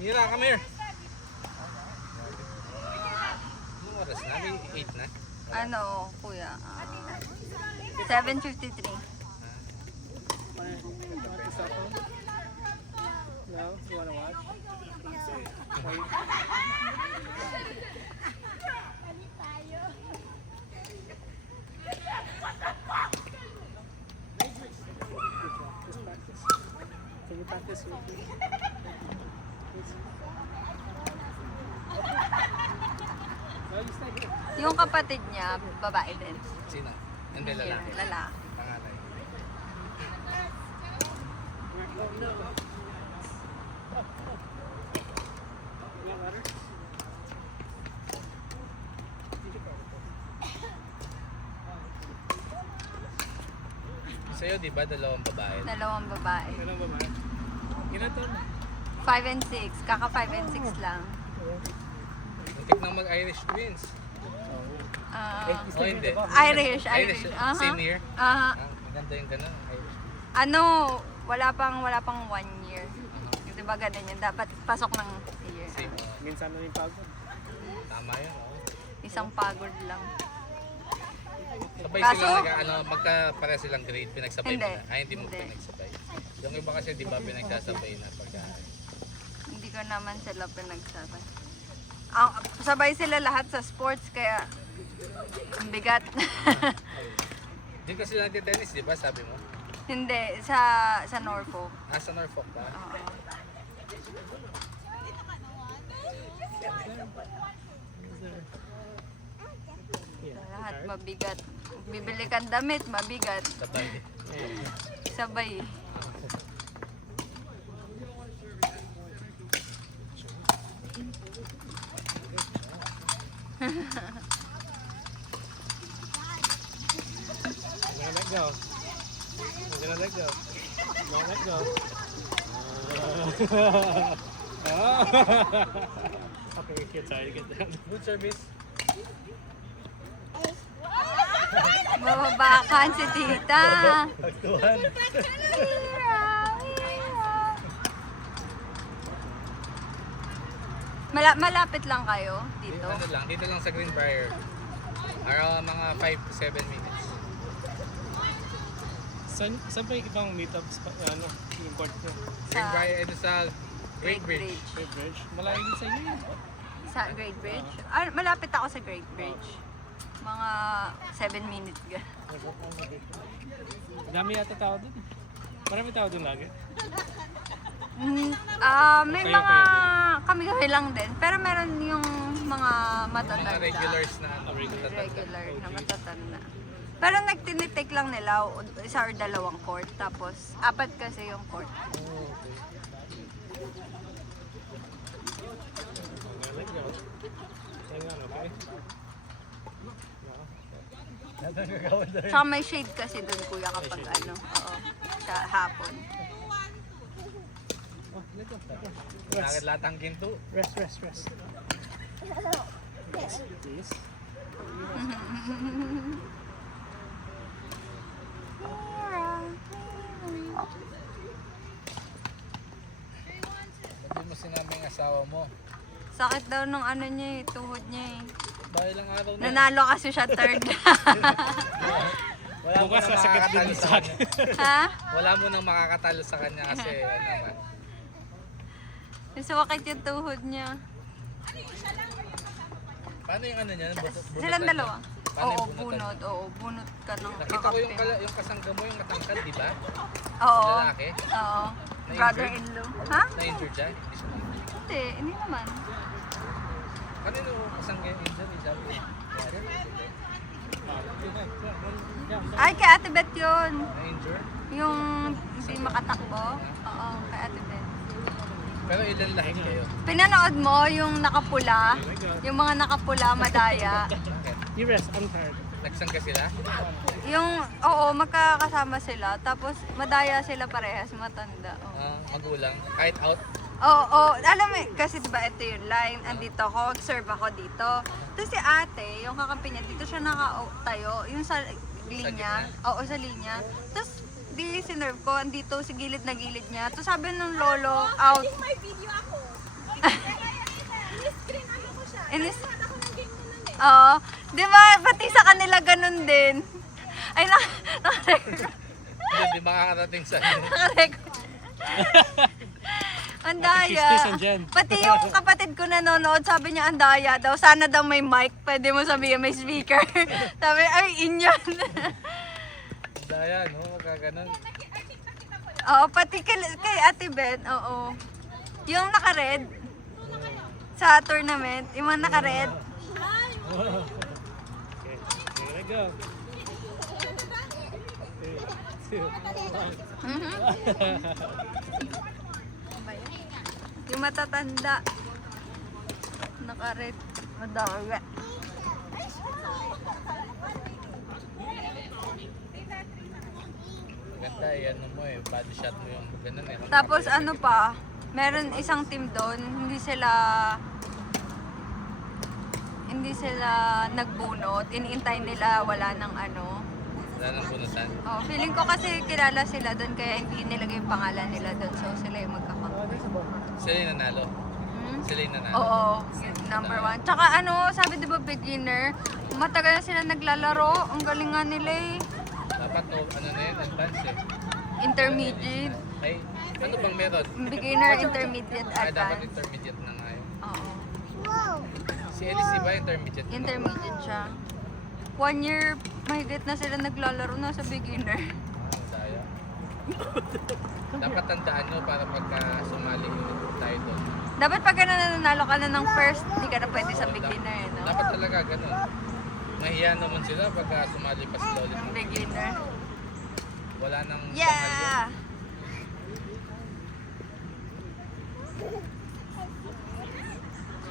Mira, come here. Anong oras na? May 8 na. Ano, kuya? 7:53. No? You wanna watch? Just practice. Can you practice with me? No, you stay here. Yung kapatid niya, babae din. Sino? Hindi, lalaki. Lalaki. Pangalay. You want water? Sa'yo, di ba? Dalawang babae. Dalawang babae. Ilan ba ba? Ilan taon na? 5 and 6. Kaka 5 and 6 lang. Muntik nang mag-Irish twins. Ah, O hindi. Irish. Irish. Aha. Same year? Aha. Maganda yung gano'n. Irish. Ano, wala pang 1 year. Di ba ganun yun? Dapat pasok ng year. Same. Minsan na yung pagod. Tama yun. Oh. Isang pagod lang. Sabay Kaso- silang magka-pare silang grade, pinagsabay Hindi. mo na. Ay, hindi mo Hindi. pinagsabay. Yung iba kasi, di ba, pinagsasabay na pagka... Hindi ko naman sila pinagsabay. Ang, sabay sila lahat sa sports, kaya ang bigat. Di kasi lang tennis, di ba, sabi mo? Hindi, sa Norfolk. Nasa Norfolk ba? Oo. Lahat mabigat. Bibili kang damit, mabigat. Sabay. Sabay. I'm gonna let go. I'm gonna let go. Don't let go. Okay, get tired, get down. Good service. Mababakan si tita. Pagtuhan. Malapit lang kayo dito. Ano lang, dito lang sa Greenbrier. Around mga 5 to 7 minutes. Saan pa yung ibang meetups pa, ano, yung court nyo? Greenbrier, ito sa Great Bridge. Great Bridge? Malayo din sa inyo yun. Sa Great Bridge? Ah, malapit ako sa Great Bridge. Mga 7 minutes ka. Dami yata tao dun. Marami tao dun lagi. May Kayo, mga kami lang din. Pero meron yung mga matatanda. Mga regulars na ano. Regular na matatanda. Pero nagtinitake lang nila isa or dalawang court. Tapos 4 kasi yung court. Oh, okay. Let go. Hang on, okay? Tsaka may shade kasi dun kuya kapag ano. Oo. Sa hapon. Oh, let go. Bakit lahat ang ginto? Rest, rest, rest. Yes, please. Ba't di mo sinabi ang asawa mo? Sakit daw nung ano niya eh, tuhod niya eh. Dahil lang araw na. Nanalo kasi siya third. Wala mo Bukas nang masakit din makakatalo sa sa akin. kanya. Ha? Wala mo nang makakatalo sa kanya kasi ano naman. Sumakit yung tuhod niya. Paano yung ano niya? Bunutan Silang niya? dalawa. Paano Oo, yung bunutan? bunot. Oo, bunot ka ng Nakita ko yung, kakampi. yung kasangga mo, yung matangkad, di ba? Oo. Lalaki? Oo. Na-injured? Brother-in-law. Ha? Na-injured siya? Hindi siya na-injured. Hindi naman. Kanino kasangga yung injury? Sabi ko. Ay, kay Ate Beth yun. Na-injured? Yung hindi makatakbo. Oo, kay Ate Beth. Pero ilan lahing kayo? Pinanood mo yung nakapula, yung mga nakapula, madaya. Bakit? You rest, I'm tired. Nagsangga sila? Yung, oo, magkakasama sila. Tapos, madaya sila parehas, matanda. Oo. Magulang? Kahit out? Oo, alam mo, kasi diba ito yung line, andito ako, serve ako dito. Tapos si ate, yung kakampi niya, dito siya nakatayo, yung sa linya, oo, sa linya. Tapos, di sinerve ko, andito sa gilid na gilid niya. Tapos sabi nung lolo, out. Linis. Oo. Di ba, pati sa kanila ganun din. Ay, nakarecord. Hindi makakarating sa inyo. Nakarecord. Ang daya. Kistis andyan. Pati yung kapatid ko nanonood, sabi niya ang daya daw. Sana daw may mic. Pwede mo sabihin may speaker. Sabi, ay, inyon. Daya, no? Magkaganon. Oo, pati kay Ate Ben, oo. Yung naka-red sa tournament, yung mga naka-red. Okay, here I go. 3, 2, 1. Mhm. Yung matatanda. Naka-red. Madami. Maganda, yan mo eh. Body shot mo yung ganun eh. Tapos ano pa, meron isang team doon, hindi sila nagbunot. Iniintay nila wala ng ano. Wala nang bunutan. Oh, feeling ko kasi kilala sila doon kaya hindi nilagay yung pangalan nila doon. So sila yung magkakaroon. Sila yung nanalo. Hmm? Sila yung nanalo. Oo, number 1. Tsaka ano, sabi di ba beginner, matagal na sila naglalaro. Ang galing nga nila eh. Dapat no, ano na yun, advance eh. Intermediate, Ay, ano bang meron? beginner, intermediate, Ay, dapat advanced. intermediate na nga yun. Oo. Si Elise ba intermediate? na? Intermediate siya. 1 year, mahigit na sila naglalaro na sa beginner. Ah, daya. Dapat tandaan nyo para pagka sumali tayo doon. Dapat pag nanalo ka na ng first, hindi ka na pwede sa beginner, eh, no? Dapat talaga ganun. Mahiya naman sila pagka sumali pa sila ulit. Beginner. Wala nang Yeah!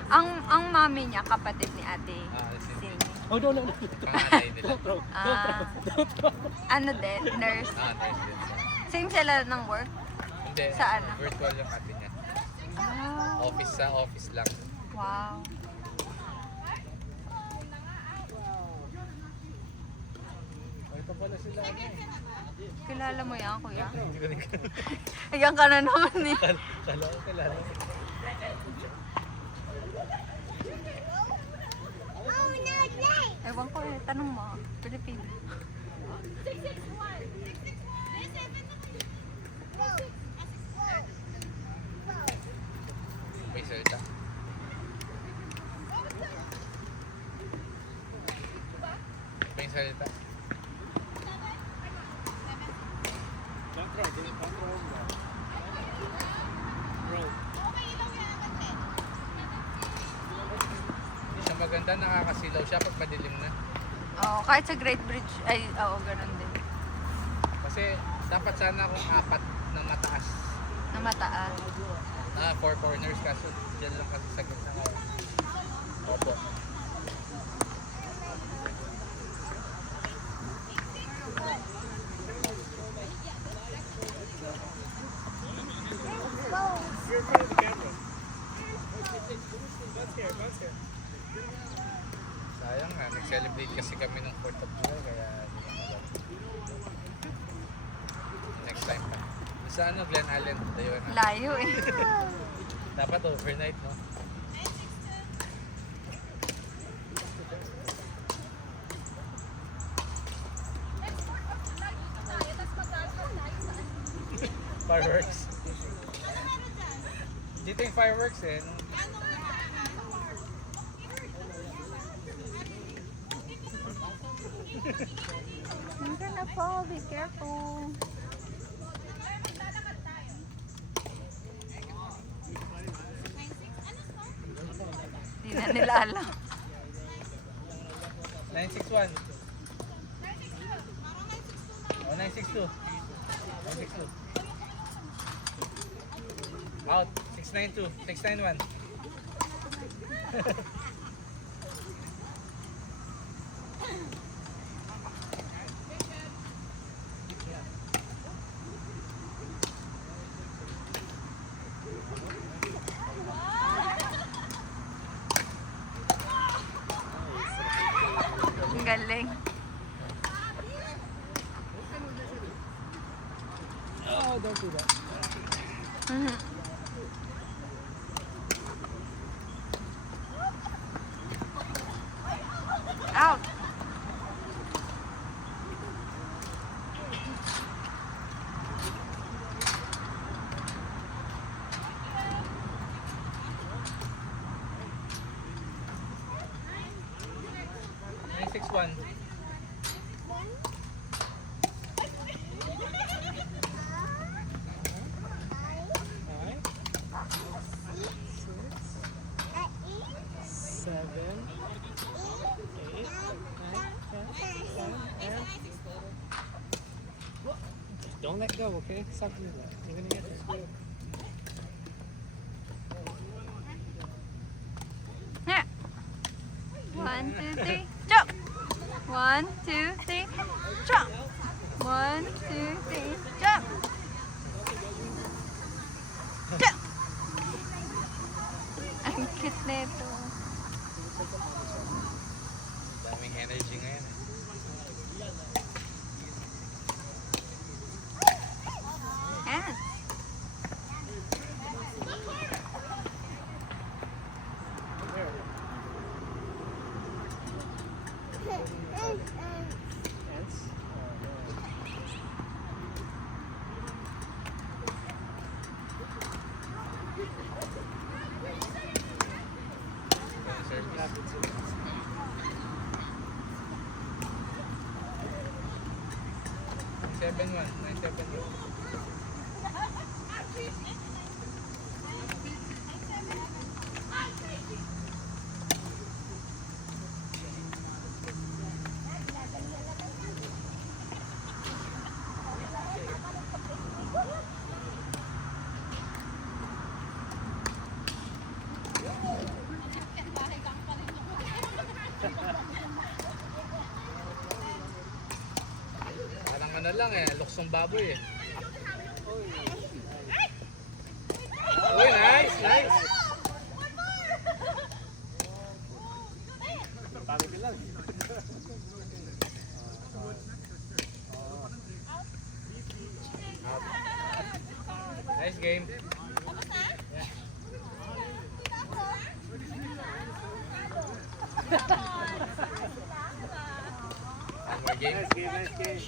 Ang mami niya, kapatid ni ate. si Cindy. Oh, no, no, no. panganay nila. Don't throw. Ah, ano din, nurse. Nice din siya. Same sila ng work. Hindi, Saan? virtual yung ate niya. Ah, Office sa office lang. wow. Ito pala sila ano eh. Kilala mo yan, kuya? Hindi ko rin Ayan ka na naman eh. kala ko kilala. Ewan ko eh, tanong mo. Pilipino. May salita. May salita. Don't throw. Don't throw. Throw. Hindi siya maganda, nakakasilaw siya pag madilim na. Oo, kahit sa Great Bridge, ay, oo, ganun din. Kasi dapat sana kung 4 na mataas. Na mataas. 4 corners kaso dyan lang kasi sa gitna. Opo. You're in front of the camera. Bounce here. Bounce here. Sayang nga, nag-celebrate kasi kami ng 4th of July kaya hindi na alam. Next time pa. Sa ano, Glen Allen, tayo na. Layo eh. Dapat overnight, no? Fireworks. Dito yung fireworks eh. I'm gonna fall, be careful. Hindi na nila alam. 961. Oh, 962. 962. Out. 692. 691. Ang galing. Oh, don't do that. Mhm. 6-1. Alright. 6, 7, 8, 9, 10, 11, and... Don't let go, okay? Stop doing that. You're gonna get this wheel. Yeah. 1, 2, 3, jump! 1, 2, 3, jump! 1, 2, 3, jump! Jump! Ang cute na ito. Daming energy ngayon. Ayan. Ants. Service. 7-1. 9-7-1. Parang ano lang eh, luksong baboy eh. Uy, nice, nice. Paano ka lang? Nice game. One more game. Nice game, nice game.